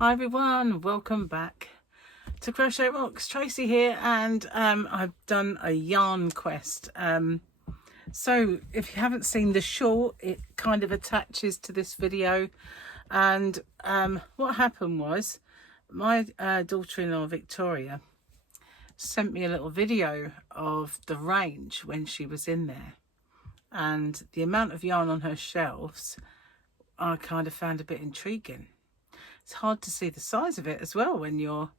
Hi everyone, welcome back to Crochet Rocks. Tracy here, and I've done a yarn quest. So if you haven't seen the short, it kind of attaches to this video. And what happened was my daughter-in-law Victoria sent me a little video of the range when she was in there, and the amount of yarn on her shelves I kind of found a bit intriguing. It's hard to see the size of it as well when you're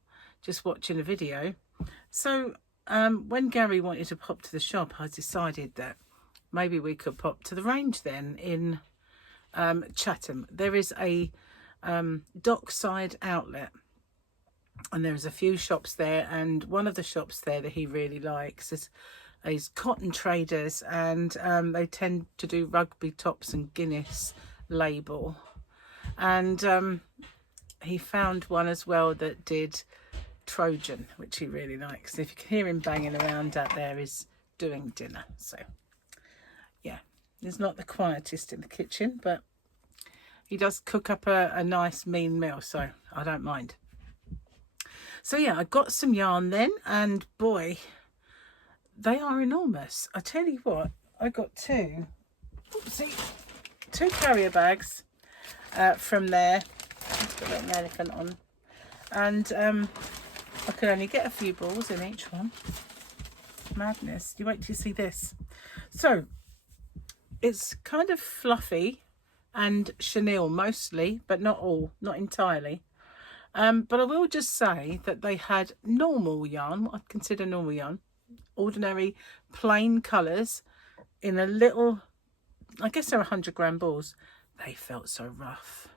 just watching a video. So when Gary wanted to pop to the shop, I decided that maybe we could pop to the range then in Chatham. There is a dockside outlet, and there's a few shops there, and one of the shops there that he really likes is Cotton Traders, and they tend to do rugby tops and Guinness label. And he found one as well that did Trojan, which he really likes. If you can hear him banging around out there, he's doing dinner. So yeah, he's not the quietest in the kitchen, but he does cook up a nice mean meal, so I don't mind. So yeah, I got some yarn then, and boy, they are enormous. I tell you what, I got two carrier bags from there. Let's put an elephant on, and I could only get a few balls in each one. Madness. You wait till you see this. So it's kind of fluffy and chenille mostly, but not all, not entirely. But I will just say that they had normal yarn, what I'd consider normal yarn, ordinary plain colours in a little, I guess they're 100-gram balls. They felt so rough.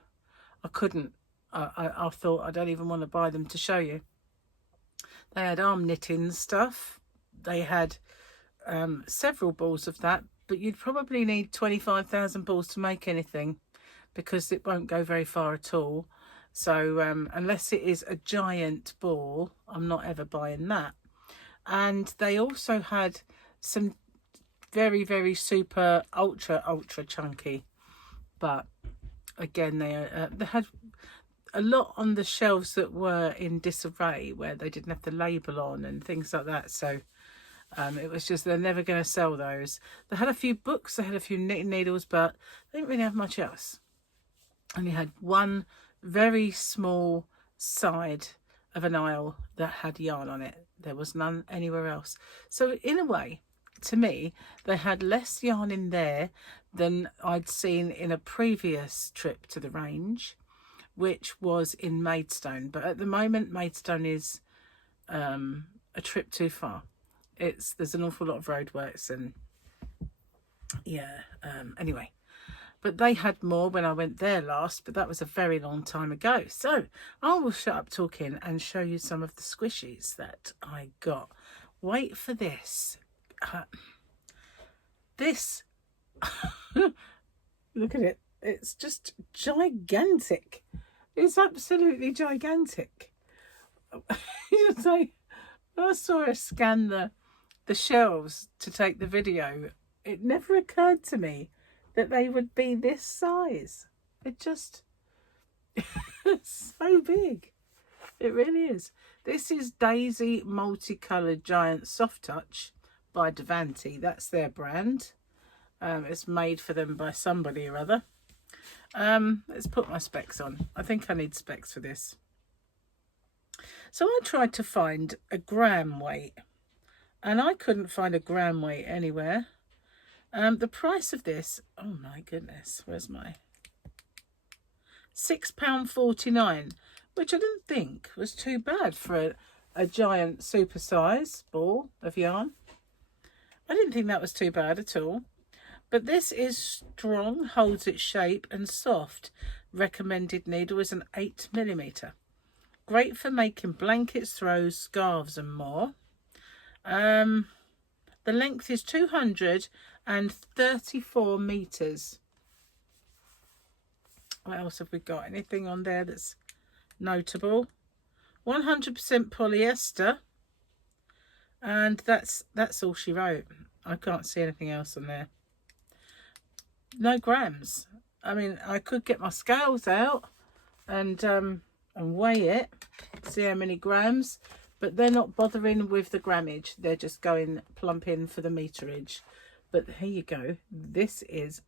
I couldn't, I thought I don't even want to buy them to show you. They had arm knitting stuff. They had several balls of that, but you'd probably need 25,000 balls to make anything, because it won't go very far at all. So unless it is a giant ball, I'm not ever buying that. And they also had some very, very super ultra chunky, but again, they had a lot on the shelves that were in disarray, where they didn't have the label on and things like that. So it was just, they're never going to sell those. They had a few books, they had a few knitting needles, but they didn't really have much else. And they had one very small side of an aisle that had yarn on it. There was none anywhere else. So in a way, to me, they had less yarn in there than I'd seen in a previous trip to the range, which was in Maidstone. But at the moment, Maidstone is a trip too far. There's an awful lot of roadworks, and yeah, anyway. But they had more when I went there last, but that was a very long time ago. So I will shut up talking and show you some of the squishies that I got. Wait for this. This, look at it. It's just gigantic. It's absolutely gigantic. So when I saw her scan the shelves to take the video, it never occurred to me that they would be this size. It just, it's so big. It really is. This is Daisy Multicoloured Giant Soft Touch by Devanti. That's their brand. It's made for them by somebody or other. Let's put my specs on. I think I need specs for this. So I tried to find a gram weight, and I couldn't find a gram weight anywhere. The price of this, oh my goodness, where's my £6.49, which I didn't think was too bad for a giant super size ball of yarn. I didn't think that was too bad at all. But this is strong, holds its shape, and soft. Recommended needle is an 8mm. Great for making blankets, throws, scarves and more. The length is 234 meters. What else have we got? Anything on there that's notable? 100% polyester, and that's all she wrote. I can't see anything else on there. No grams. I mean, I could get my scales out and and weigh it, see how many grams, but they're not bothering with the grammage. They're just going plump in for the meterage. But here you go. This is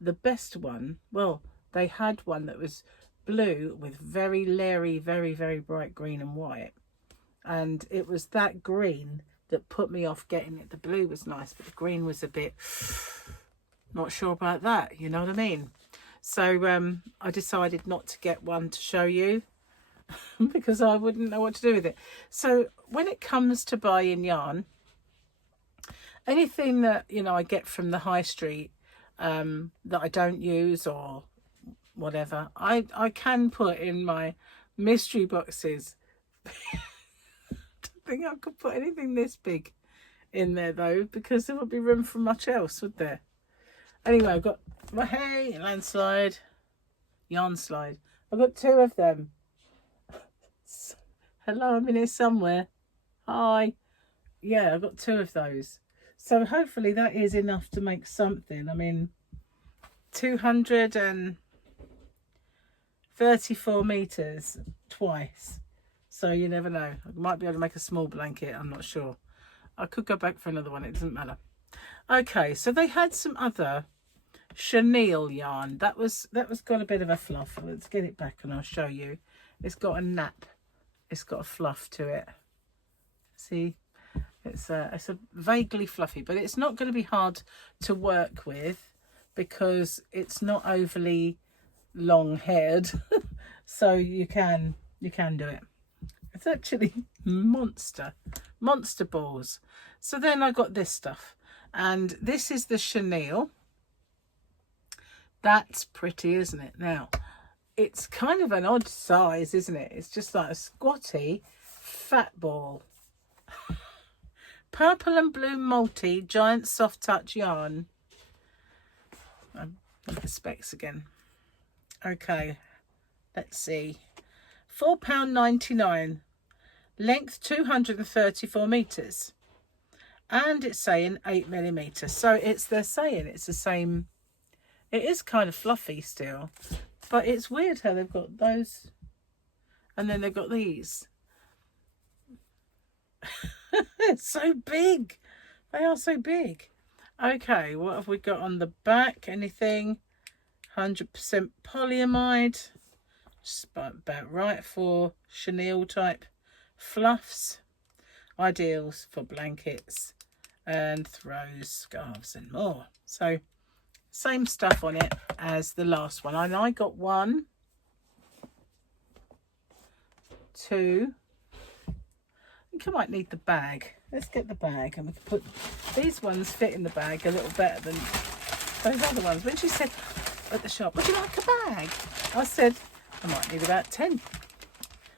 the best one. Well, they had one that was blue with very leery, very, very bright green and white. And it was that green that put me off getting it. The blue was nice, but the green was a bit not sure about that. You know what I mean? So I decided not to get one to show you because I wouldn't know what to do with it. So when it comes to buying yarn, anything that, you know, I get from the high street that I don't use or whatever, I can put in my mystery boxes. I think I could put anything this big in there though, because there wouldn't be room for much else, would there? Anyway, I've got my landslide, yarn slide. I've got 2 of them. Hello, I'm in here somewhere. Hi. Yeah, I've got 2 of those. So hopefully that is enough to make something. I mean, 234 meters twice. So you never know. I might be able to make a small blanket. I'm not sure. I could go back for another one. It doesn't matter. Okay, so they had some other chenille yarn. That was got a bit of a fluff. Let's get it back and I'll show you. It's got a nap. It's got a fluff to it. See, it's a vaguely fluffy, but it's not going to be hard to work with because it's not overly long haired. So you can do it. It's actually monster balls. So then I got this stuff, and this is the chenille. That's pretty, isn't it? Now it's kind of an odd size, isn't it? It's just like a squatty fat ball. Purple and blue multi giant soft touch yarn. The specs again. Okay, let's see. £4.99, length 234 meters, and it's saying 8mm. So they're saying it's the same. It is kind of fluffy still, but it's weird how they've got those and then they've got these. It's so big. They are so big. Okay, what have we got on the back? Anything? 100% polyamide. Just about right for chenille type fluffs. Ideals for blankets and throws, scarves and more. So same stuff on it as the last one. And I got 1, 2. I think I might need the bag. Let's get the bag and we can put these ones fit in the bag a little better than those other ones. When she said at the shop, would you like a bag? I said I might need about 10.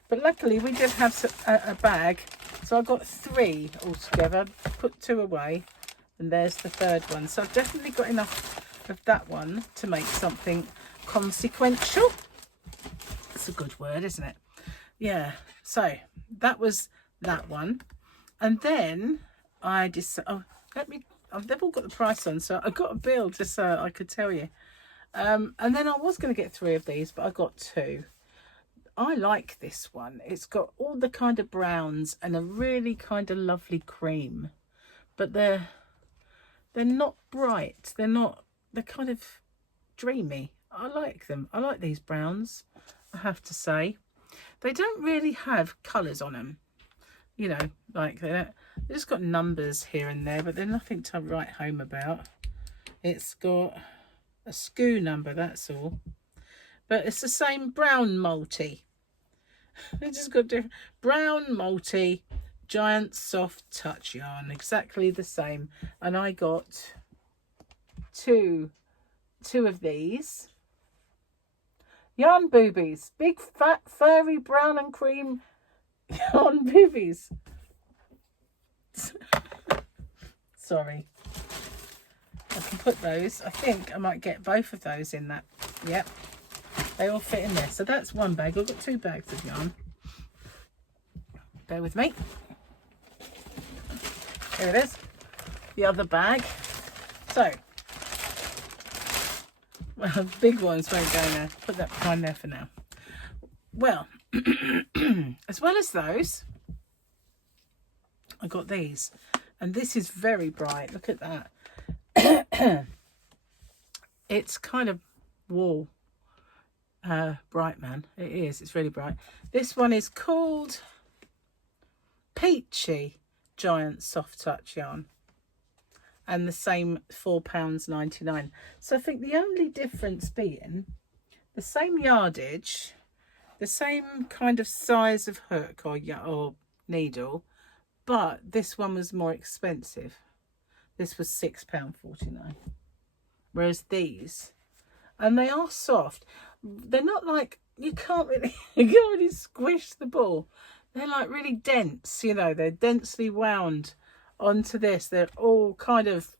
But luckily we did have a bag, so I got 3 altogether. Put 2 away, and there's the 3rd one. So I've definitely got enough of that one to make something consequential. That's a good word, isn't it? Yeah. So that was that one, and then I decided. They've all got the price on, so I got a bill just so I could tell you. And then I was going to get 3 of these, but I got 2. I like this one. It's got all the kind of browns and a really kind of lovely cream, but they're not bright. They're kind of dreamy. I like them. I like these browns, I have to say. They don't really have colours on them, you know, like they've just got numbers here and there, but they're nothing to write home about. It's got a SKU number, that's all. But it's the same brown multi. They just got different brown multi giant soft touch yarn, exactly the same. And I got two of these yarn boobies, big fat furry brown and cream yarn boobies. Sorry, I can put those. I think I might get both of those in that. Yep, they all fit in there. So that's one bag. I've got 2 bags of yarn. Bear with me. Here it is, the other bag. So, well, big ones won't go in there. Put that behind there for now. Well, as well as those, I got these, and this is very bright. Look at that. It's kind of wool bright, man. It is. It's really bright. This one is called Peachy Giant Soft Touch Yarn, and the same £4.99. So I think the only difference being the same yardage, the same kind of size of hook or needle, but this one was more expensive. This was £6.49, whereas these, and they are soft. They're not like, you can't really squish the ball. They're like really dense, you know, they're densely wound onto this. They're all kind of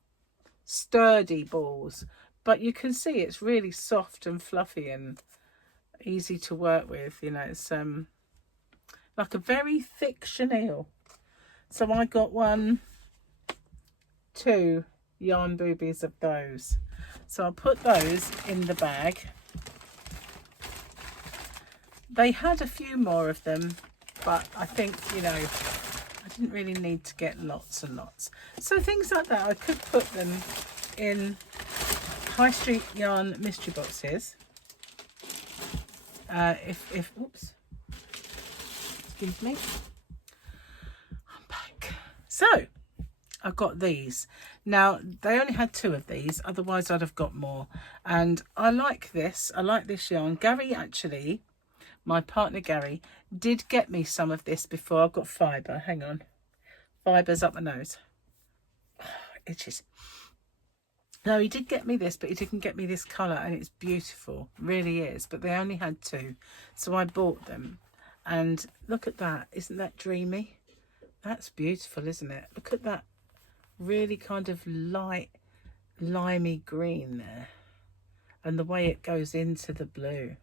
sturdy balls, but you can see it's really soft and fluffy and easy to work with. You know, it's like a very thick chenille. So I got 2 yarn boobies of those. So I'll put those in the bag. They had a few more of them, but I think, you know, I didn't really need to get lots and lots. So things like that, I could put them in High Street Yarn mystery boxes. Oops, excuse me, I'm back. So I've got these. Now, they only had 2 of these, otherwise I'd have got more. And I like this. I like this yarn. Gary, actually, my partner Gary, did get me some of this before. I've got fibre. Hang on. Fibre's up my nose. Oh, itches. No, he did get me this, but he didn't get me this colour, and it's beautiful. Really is. But they only had 2. So I bought them. And look at that. Isn't that dreamy? That's beautiful, isn't it? Look at that. Really kind of light limey green there, and the way it goes into the blue,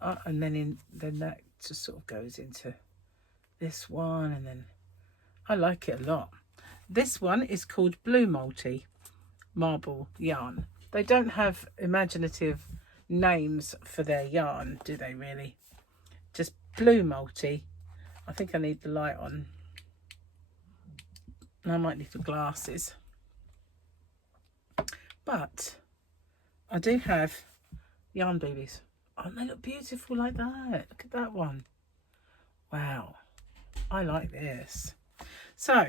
and then that just sort of goes into this one, and then I like it a lot. This one is called Blue Multi Marble Yarn. They don't have imaginative names for their yarn, do they really? Just Blue Multi. I think I need the light on. I might need the glasses, but I do have yarn boobies. Oh, they look beautiful like that. Look at that one. Wow, I like this. So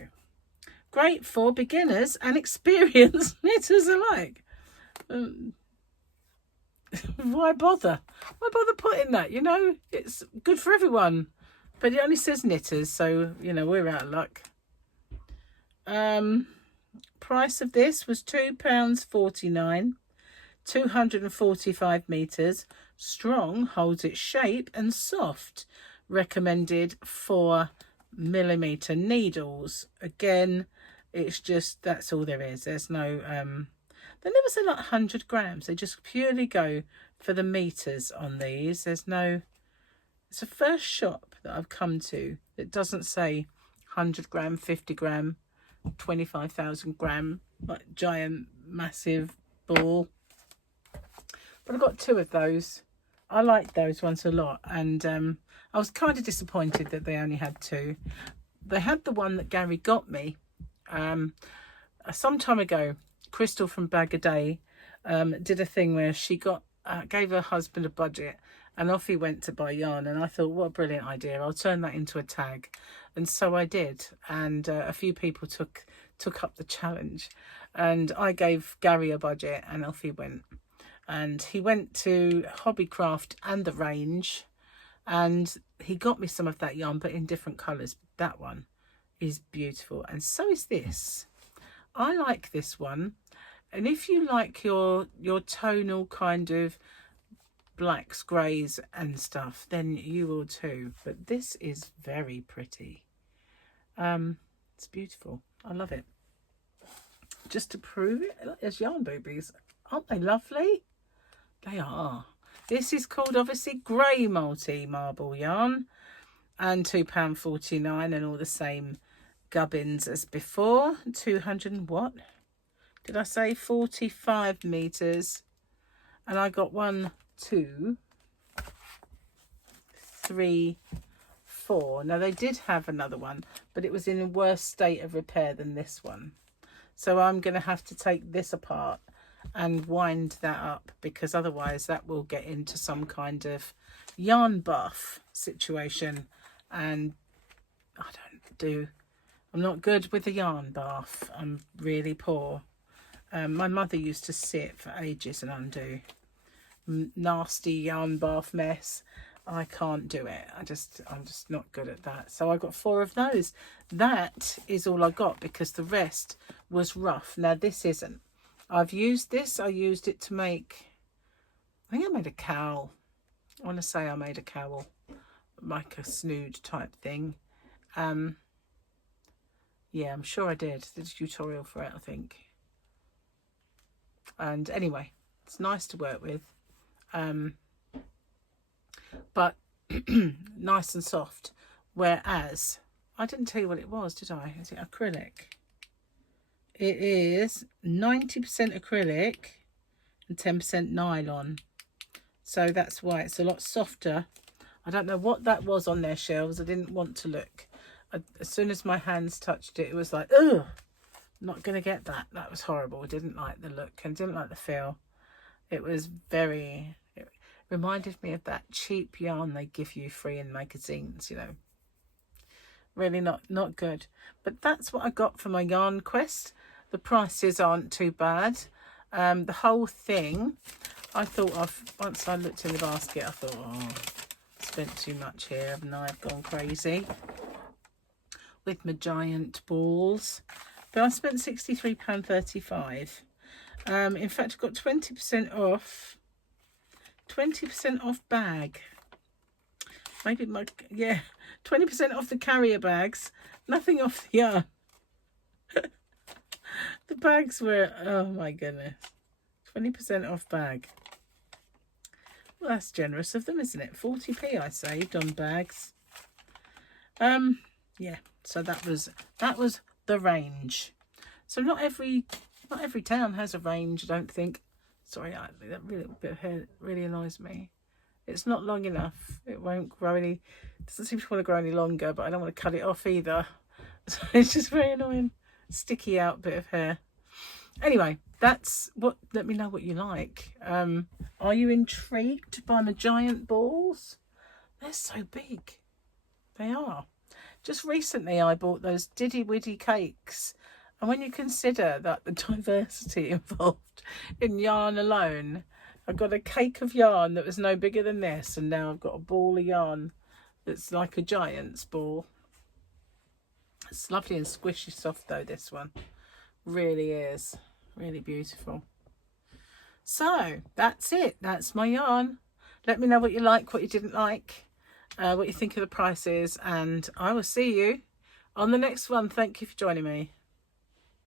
great for beginners and experienced knitters alike. Why bother? Why bother putting that? You know, it's good for everyone, but it only says knitters, so you know we're out of luck. Price of this was £2.49, 245 meters, strong, holds its shape, and soft. Recommended 4mm needles. Again, it's just, that's all there is. There's no they never say like 100 grams. They just purely go for the meters on these. There's no, it's the first shop that I've come to that doesn't say 100 gram, 50 gram, 25,000 gram, like giant massive ball. But I got 2 of those. I like those ones a lot, and I was kind of disappointed that they only had 2. They had the one that Gary got me some time ago. Crystal from Bag a Day did a thing where she got gave her husband a budget, and off he went to buy yarn, and I thought, what a brilliant idea, I'll turn that into a tag. And so I did, and a few people took up the challenge, and I gave Gary a budget, and off he went. And he went to Hobbycraft and the Range, and he got me some of that yarn, but in different colours. That one is beautiful, and so is this. I like this one, and if you like your tonal kind of blacks, greys and stuff, then you will too. But this is very pretty. It's beautiful. I love it. Just to prove it, there's yarn boobies. Aren't they lovely? They are. This is called obviously Grey Multi Marble Yarn, and £2.49, and all the same gubbins as before. 200 and what did I say, 45 meters, and I got 1, 2, 3, 4. Now they did have another one, but it was in a worse state of repair than this one. So I'm going to have to take this apart and wind that up, because otherwise that will get into some kind of yarn bath situation, and I'm not good with the yarn bath. I'm really poor. My mother used to sit for ages and undo. Nasty yarn bath mess. I can't do it. I'm just not good at that. So I got 4 of those. That is all I got, because the rest was rough. Now this isn't. I've used this. I used it to make, I think I made a cowl. I want to say I made a cowl, like a snood type thing. Yeah, I'm sure I did. Did a tutorial for it, I think. And anyway, it's nice to work with. But nice and soft. Whereas, I didn't tell you what it was, did I? Is it acrylic? It is 90% acrylic and 10% nylon. So that's why it's a lot softer. I don't know what that was on their shelves. I didn't want to look. As soon as my hands touched it, it was like, ugh, I'm not going to get that. That was horrible. I didn't like the look and didn't like the feel. It was very, it reminded me of that cheap yarn they give you free in magazines, you know. Really not good. But that's what I got for my yarn quest. The prices aren't too bad. The whole thing, I thought once I looked in the basket, I thought, oh, I spent too much here, haven't I? I've gone crazy with my giant balls. But I spent £63.35. In fact, I got 20% off. 20% off bag. Maybe 20% off the carrier bags. Nothing off the yarn. The bags were, oh my goodness. 20% off bag. Well, that's generous of them, isn't it? 40p I saved on bags. Yeah, so that was the range. So not every town has a range, I don't think. Sorry, that really bit of hair really annoys me. It's not long enough. It won't grow any. It doesn't seem to want to grow any longer, but I don't want to cut it off either. So it's just very annoying. Sticky out bit of hair. Anyway, that's what. Let me know what you like. Are you intrigued by my giant balls? They're so big. They are. Just recently I bought those Diddy Widdy cakes, and when you consider that the diversity involved in yarn alone, I got a cake of yarn that was no bigger than this, and now I've got a ball of yarn that's like a giant's ball. It's lovely and squishy soft though, this one. Really is. Really beautiful. So, that's it. That's my yarn. Let me know what you like, what you didn't like, what you think of the prices, and I will see you on the next one. Thank you for joining me.